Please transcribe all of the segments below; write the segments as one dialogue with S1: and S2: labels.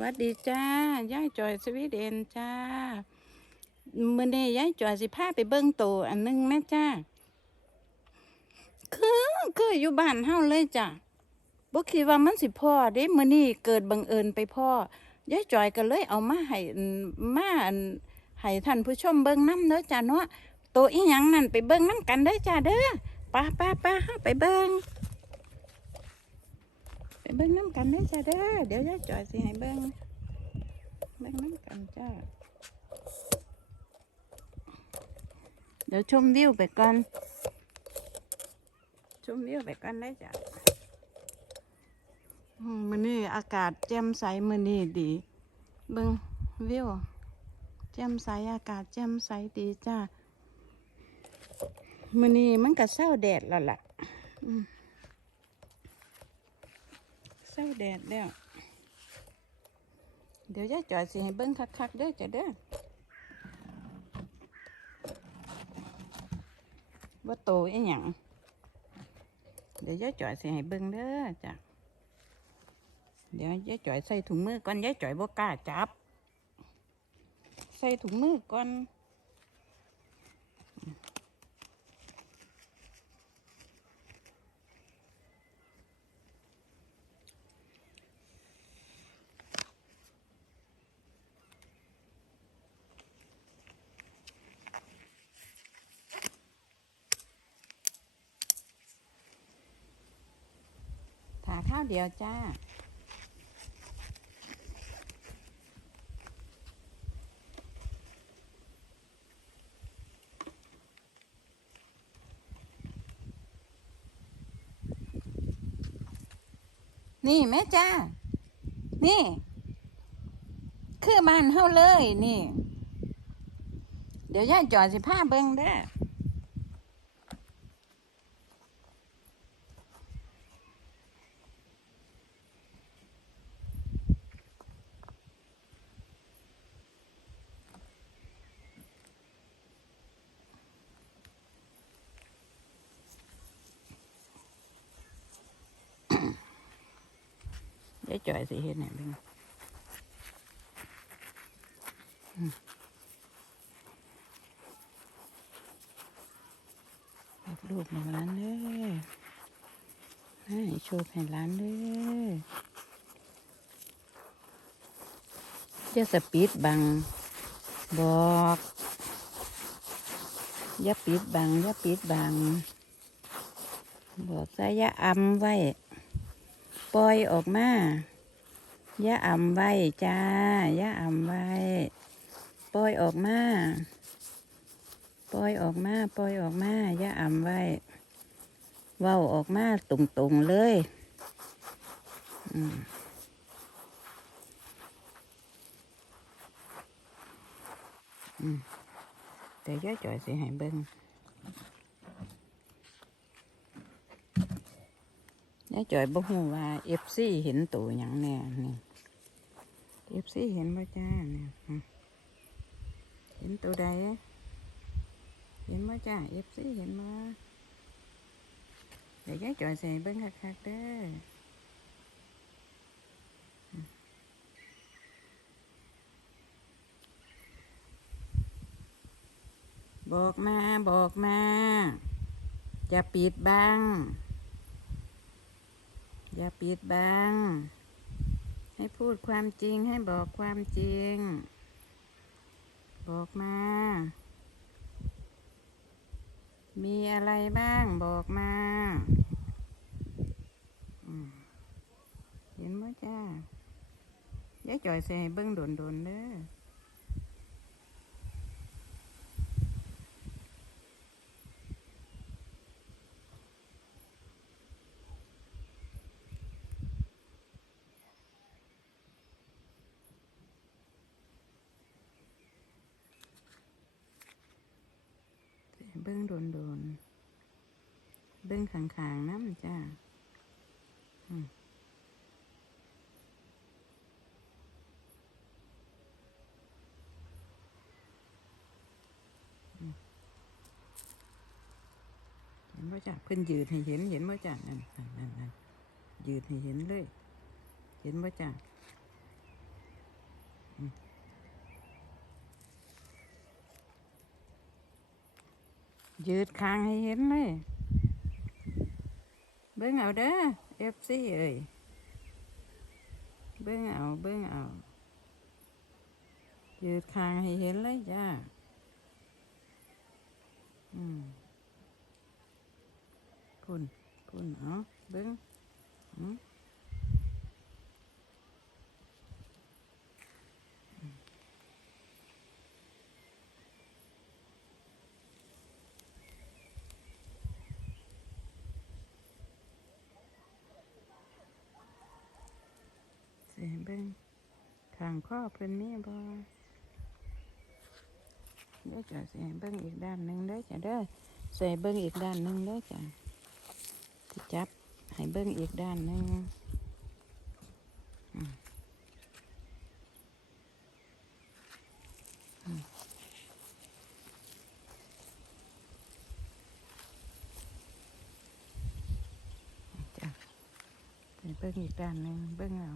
S1: วัสดีจ้ายายจอยสวีเดนจ้าเมื่อนี้ยายจอยสิพาไปเบิ่งโตอันหนึงแม่จ้าคือคืออยู่บ้านเฮาเลยจ้ะบ่คิดว่ามันสิพ่อเด้มื้อนี้เกิดบังเอิญไปพ่อยายจอยก็เลยเอามาให้มาให้ท่านผู้ชมเบิ่งนํเด้อจ้าเนาะโตอีหยังนั่นไปเบิ่งนํกันเด้อจ้าเด้อป้าป้าป้าเฮาไปเบิ่ง ไปเบิ่งน้ำกันเด้จ้าเด้อเดี๋ยวยายจอยสิให้เบิ่งเบิ่งน้ำกันจ้าเดี๋ยวชมวิวไปก่อนชมวิวไปก่อนได้จ้ะมือนี้อากาศแจ่มใสมื้อนี้ดี เบิ่งวิวแจ่มใสอากาศแจ่มใสดีจ้ามื้อนี้มันก็เศร้าแดดแล้วล่ะ เศร้าแดดแล้ว เดี๋ยวยายจอยสิให้เบิ้งคักๆเด้อจ้ะเด้อว่าโตอีหยังเดี๋ยวยายจอยสิให้เบิ้งเด้อจ้ะเดี๋ยวยายจอยใส่ถุงมือก่อนยายจอยบ่กล้าจับ ใส่ถุงมือก่อน ข้าวเดียวจ้า นี่แม่จ้า นี่ คือบ้านเฮาเลยนี่ เดี๋ยวย่าจอดสิผ้าเบิ่งเด้ อยายจอยสิเฮ็ดไหนบิ่งแบบรูปให้ร้านเด้อให้โชว์ให้ร้านเด้ออย่าสปีดบังบอกอย่าปิดบังอย่าปิดบังบอกซะอย่าอำไว้ ปล่อยออกมาอย่าอ่ำไว้จ้าอย่าอ่ำไว้ปล่อยออกมาปล่อยออกมาปล่อยออกมาอย่าอ่ำไว้เว้าออกมาตรงๆเลยอืมอืมแต่ย่าจ่อยสิให้เบิ่ง ยายจอยบ่ฮู้ว่าเอฟซีเห็นตัวหยังแน่นี่เอฟซีเห็นบ่จ้าเนี่ยเห็นตัวใดเห็นบ่จ้าเอฟซีเห็นบ่เดี๋ยวยายจอยใส่เบิ่งคักๆเด้อบอกมา บอกมา จะปิดบัง อย่าปิดบัง ให้พูดความจริงให้บอกความจริง บอกมา มีอะไรบ้างบอกมาเห็นไหมจ้าย่าจ่อยใส่เบิ้งโดนๆเด้อ บิ้งโดนโดนๆเบิ้งขางๆน้ำจ้าอืมเห็นว่าจ้าเพิ่นยืดให้เห็นเห็นว่าจ้านั่นนั่นนั่นยืดให้เห็นเลย เห็นว่าจ้า ยืดคางให้เห็นเลย เบิ้งเอาเด้อเอฟซีเอ้ยเบิ้งเอาเบิ้งเอา ยืดคางให้เห็นเลยจ้า อืมพุ่นพุ่นเอาเบิ้งอืม เบิ้งทางข้อเพิ่นมีบ่เดี๋ยวจะเสียเบิ้งอีกด้านหนึ่งเด้อจ้ะเด้อใส่เบิ้งอีกด้านหนึ่งเด้อจ้ะที่จับให้เบิ้งอีกด้านหนึ่งอือืมจ้ะให้เบิ้งอีกด้านหนึ่งเบิ้งเอา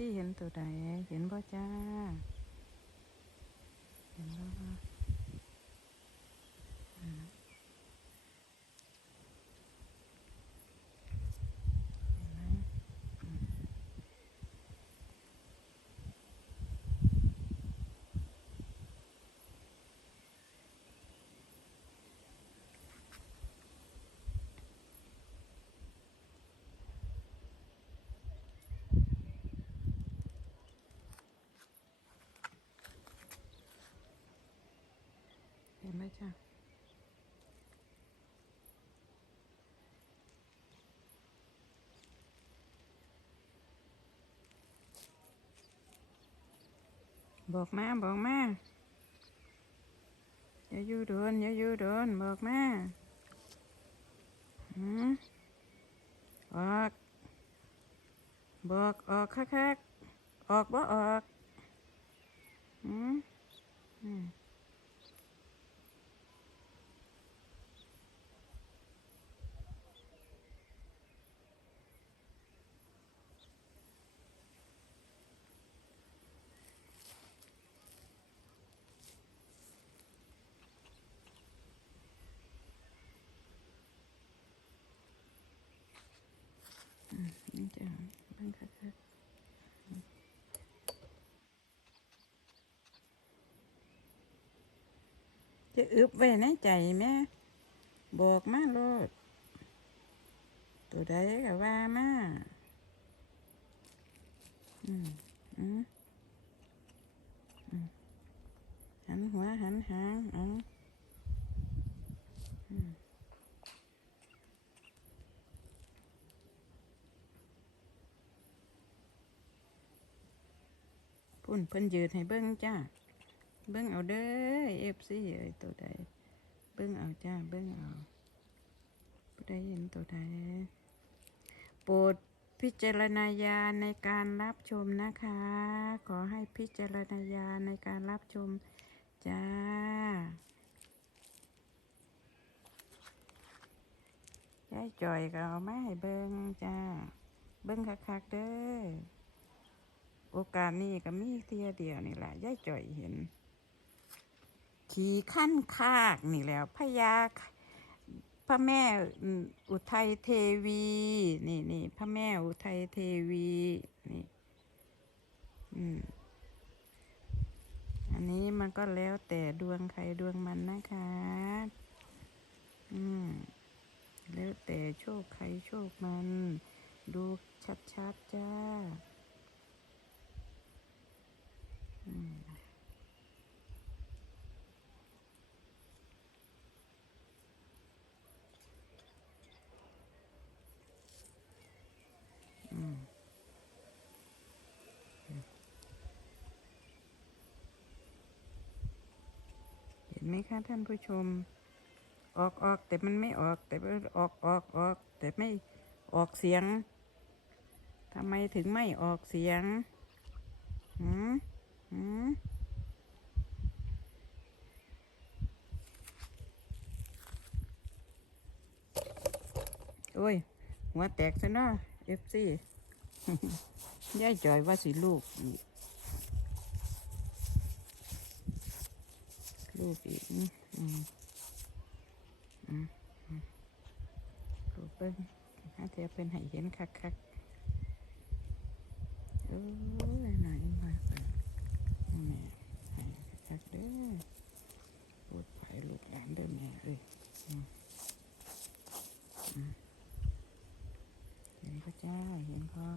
S1: ซี่เห็นตัวใดเห็นบ่จ้า เห็นบ่ จ้ะบอกมาบอกมาอย่าอยู่โดนอย่าอยู่โดนบอกมาหืมออกบอกออกคักๆออกบ่ออกหืมอืม นี่ จ้ะเบิ่งคักๆจะอึบไว้ในใจแม่บอกมาโลด ตัวใดก็ว่ามาอืมอืมอืมหันหัวหันหางอ๋อ นเพิ่นยืดให้เบิ้งจ้า เบิ้งเอาเด้อเอฟซีเอ้ยตัวใด เบิ้งเอาจ้า เบิ้งเอาผู้ใดเห็นตัวใด โปรดพิจารณาญาในการรับชมนะคะ ขอให้พิจารณาญาในการรับชมจ้ายายจ่อยก็เอามาให้เบิ้งจ้า เบิ้งคักๆเด้อ โอกาสนี้ก็มีเทียเดียวนี่แหละย่ายจ่อยเห็น ขี่ขั้นคากนี่แล้วพญาพระแม่อุทัยเทวี นี่นี่พระแม่อุทัยเทวีนี่อืมอันนี้มันก็แล้วแต่ดวงใครดวงมันนะคะ อืม แล้วแต่โชคใครโชคมัน ดูชัดๆจ้า อืม อืม เห็นไหมคะท่านผู้ชม ออกออกแต่มันไม่ออก แต่มันออกออกออก แต่ไม่ออกเสียงทำไมถึงไม่ออกเสียงหืม หืมโอ้ย หัวแตกซะเนาะเอฟซีย่ายจอยว่าสิลูกอีก ลูกอีกอืมอืมอืมรูปเบิ้งหาเทียเป็นให้เห็นคักคักๆโอ้ยหน่อยมาเปิดแม่ให้คักๆเด้อปวดไผ่ลูกหลานเด้อแม่เอ้ยเห็นพระเจ้าเห็นพอ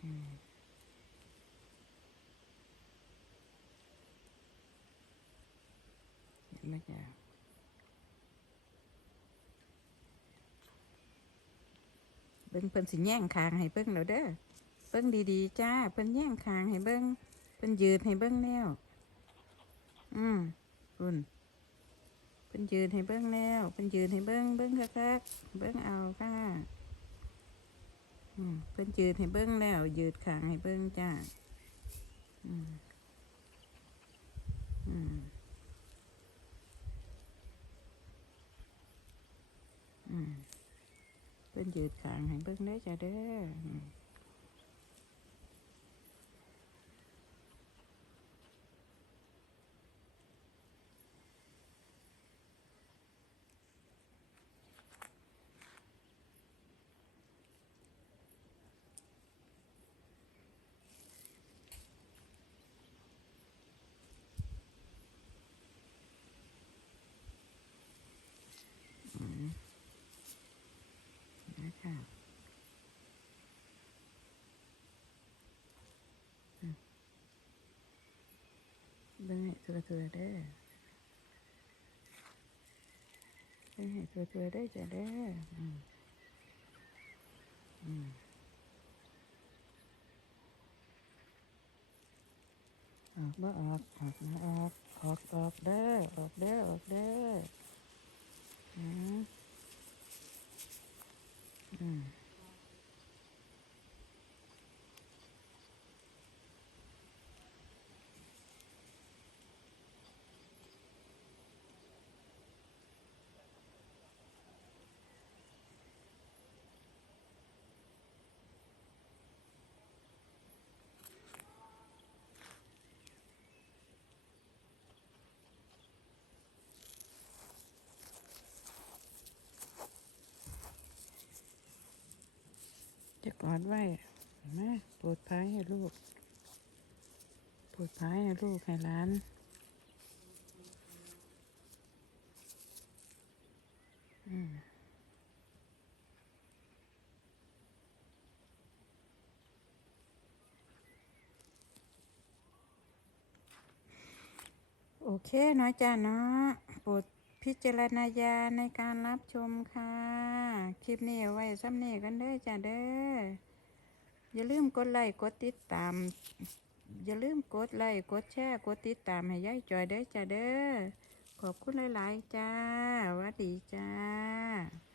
S1: อืมเห็นแล้วจ้ะเบิ้งเพิ่นสิแย่งคางให้เบิ้งแล้วเด้อ เบิ้งดีๆจ้าเพิ่นแย่งคางให้เบิ้งเพิ่นยืนให้เบิ้งแล้ว อืมคุณเพิ่นยืนให้เบิ้งแล้วเพิ่นยืนให้เบิ้งเบิ้งคักๆเบิ้งเอาค่ะอืมเพิ่นยืนให้เบิ้งแล้ว ยืดคางให้เบิ้งจ้าอืมอืมอืมเป็นยืดขางให้เบิ่งเด้จ้าเด้อ เบิ่งให้ตัวตัวๆเด้อเบิ่งให้ตัวตัวๆเด้อจ้าเด้ออืมอืมออกบ่ออกออกบ่ออกออกออกเด้อออกเด้อออกเด้ออืมอืม จะกอดไว้นไหมปวดพายให้ลูกปวดพายให้ลูกให้หลานอืมโอเคนะจ้าเนาะปรด พิจารณญาในการรับชมค่ะ คลิปนี้ไว้ซ้ำนี้กันเด้อจ้าเด้อ อย่าลืมกดไลค์กดติดตาม อย่าลืมกดไลค์กดแชร์กดติดตามให้ยายจอยเด้อจ้าเด้อ ขอบคุณหลาย ๆ จ้าวัสดีจ้า